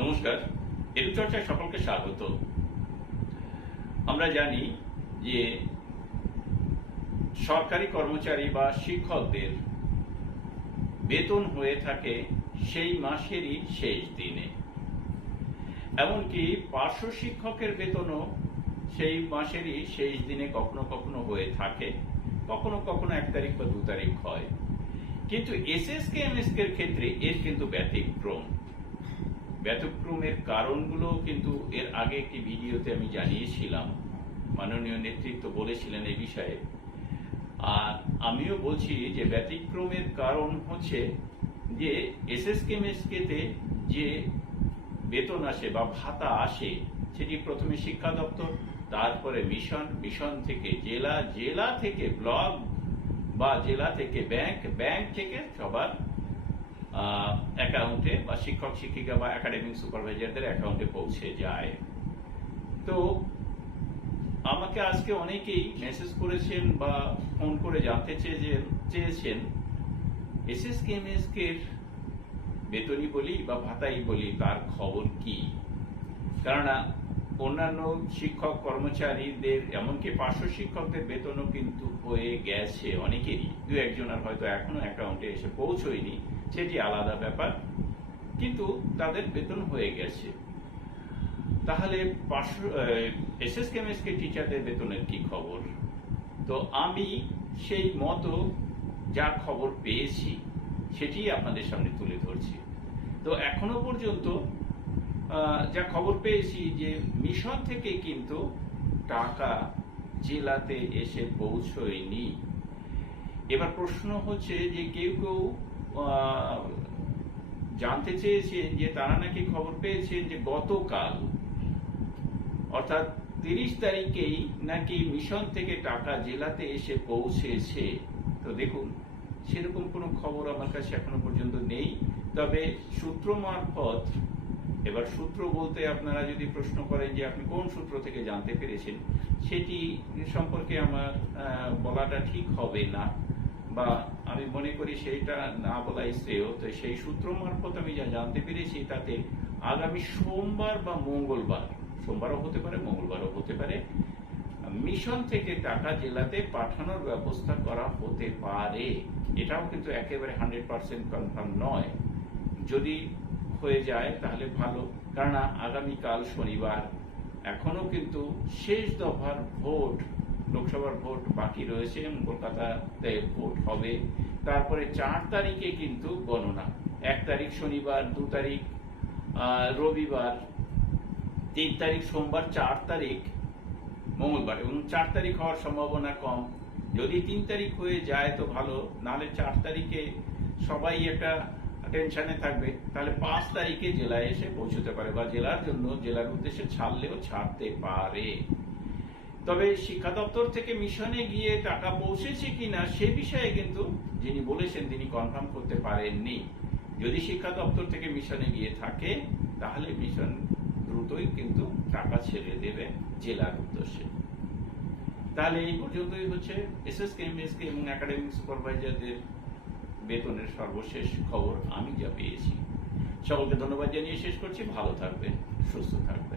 নমস্কার, এডু চর্চায় সকলকে স্বাগত। আমরা জানি যে সরকারি কর্মচারী বা শিক্ষকদের বেতন হয়ে থাকে সেই মাসেরই শেষ দিনে। এমনকি পার্শ্ব শিক্ষকের বেতনও সেই মাসেরই শেষ দিনে কখনো কখনো হয়ে থাকে, কখনো কখনো 1 তারিখ বা 2 তারিখ হয়। কিন্তু এসএসকে এমএসকে এর ক্ষেত্রে এর কিন্তু ব্যতিক্রমের কারণগুলো কিন্তু এর আগে একটি ভিডিওতে আমি জানিয়েছিলাম। মাননীয় নেতৃত্ব বলেছিলেন এই বিষয়ে, আর আমিও বলছি যে ব্যতিক্রমের কারণ হচ্ছে যে এসএসকে এমএসকেতে যে বেতন আসে বা ভাতা আসে সেটি প্রথমে শিক্ষা দপ্তর, তারপরে মিশন থেকে জেলা, জেলা থেকে ব্লক বা জেলা থেকে ব্যাংক থেকে সবার অ্যাকাউন্টে বা শিক্ষক শিক্ষিকা বা একাডেমিক সুপারভাইজারদের অ্যাকাউন্টে পৌঁছে যায়। তো আমাকে আজকে অনেকেই মেসেজ করেছেন বা ফোন করে জানতে চেয়েছেন এসএসকে এমএসকে এর বেতনই বলি বা ভাতাই বলি তার খবর কি। কেননা অন্যান্য শিক্ষক কর্মচারীদের এমনকি পার্শ্ব শিক্ষকদের বেতনও কিন্তু হয়ে গেছে অনেকেরই, 2-1 হয়তো এখনো অ্যাকাউন্টে এসে পৌঁছয়নি, সেটি আলাদা ব্যাপার, কিন্তু তাদের বেতন হয়ে গেছে। তাহলে এসএসকে এমএসকে টিচারদের বেতনের কি খবর? তো আমি সেই মতো যা খবর পেয়েছি সেটি আপনাদের সামনে তুলে ধরছি। তো এখনো পর্যন্ত যা খবর পেয়েছি যে মিশন থেকে কিন্তু টাকা জেলাতে এসে পৌঁছয়নি। এবার প্রশ্ন হচ্ছে যে কেউ জানতে চেয়েছেন যে তারা নাকি খবর পেয়েছেন যে গতকাল অর্থাৎ 30 তারিখেই নাকি মিশন থেকে টাকা জেলাতে এসে পৌঁছেছে। তো দেখুন, সেরকম কোনো খবর আমার কাছে এখনো পর্যন্ত নেই। তবে সূত্র মারফত, এবার সূত্র বলতে আপনারা যদি প্রশ্ন করেন যে আপনি কোন সূত্র থেকে জানতে পেরেছেন, সেটি সম্পর্কে আমার বলাটা ঠিক হবে না, বা আমি মনে করি সেইটা না বলাই শ্রেয়। তো সেই সূত্র মারফত আমি যা জানতে পেরেছি তাতে আগামী সোমবার বা মঙ্গলবার, সোমবারও হতে পারে মঙ্গলবারও হতে পারে, মিশন থেকে টাকা জেলাতে পাঠানোর ব্যবস্থা করা হতে পারে। এটাও কিন্তু একেবারে 100% কনফার্ম নয়। যদি হয়ে যায় তাহলে ভালো, কারণ আগামীকাল শনিবার, এখনো কিন্তু শেষ দফার ভোট, লোকসভার ভোট বাকি রয়েছে এবং কলকাতাতে ভোট হবে। তারপরে 4 তারিখে কিন্তু গণনা, 1 তারিখ শনিবার, 2 তারিখ রবিবার, 3 তারিখ সোমবার, 4 তারিখ মঙ্গলবার, এবং 4 তারিখ হওয়ার সম্ভাবনা কম। যদি 3 তারিখ হয়ে যায় তো ভালো, নাহলে 4 তারিখে সবাই একটা টেনশনে থাকবে, তাহলে 5 তারিখে জেলায় এসে পৌঁছতে পারে বা জেলার জন্য, জেলার উদ্দেশ্যে ছাড়লেও ছাড়তে পারে। তবে শিক্ষা দপ্তর থেকে মিশনে গিয়ে টাকা পৌঁছেছে কিনা সে বিষয়ে কিন্তু যিনি বলেছেন তিনি কনফার্ম করতে পারেননি। যদি শিক্ষা দপ্তর থেকে মিশনে গিয়ে থাকে তাহলে মিশন দ্রুতই কিন্তু টাকা ছেড়ে দেবে জেলার উদ্দেশ্যে। তাহলে এই পর্যন্তই হচ্ছে এসএসকে এমএসকে এবং একাডেমিক সুপারভাইজারদের বেতনের সর্বশেষ খবর আমি যা পেয়েছি। সকলকে ধন্যবাদ জানিয়ে শেষ করছি। ভালো থাকবেন, সুস্থ থাকবেন।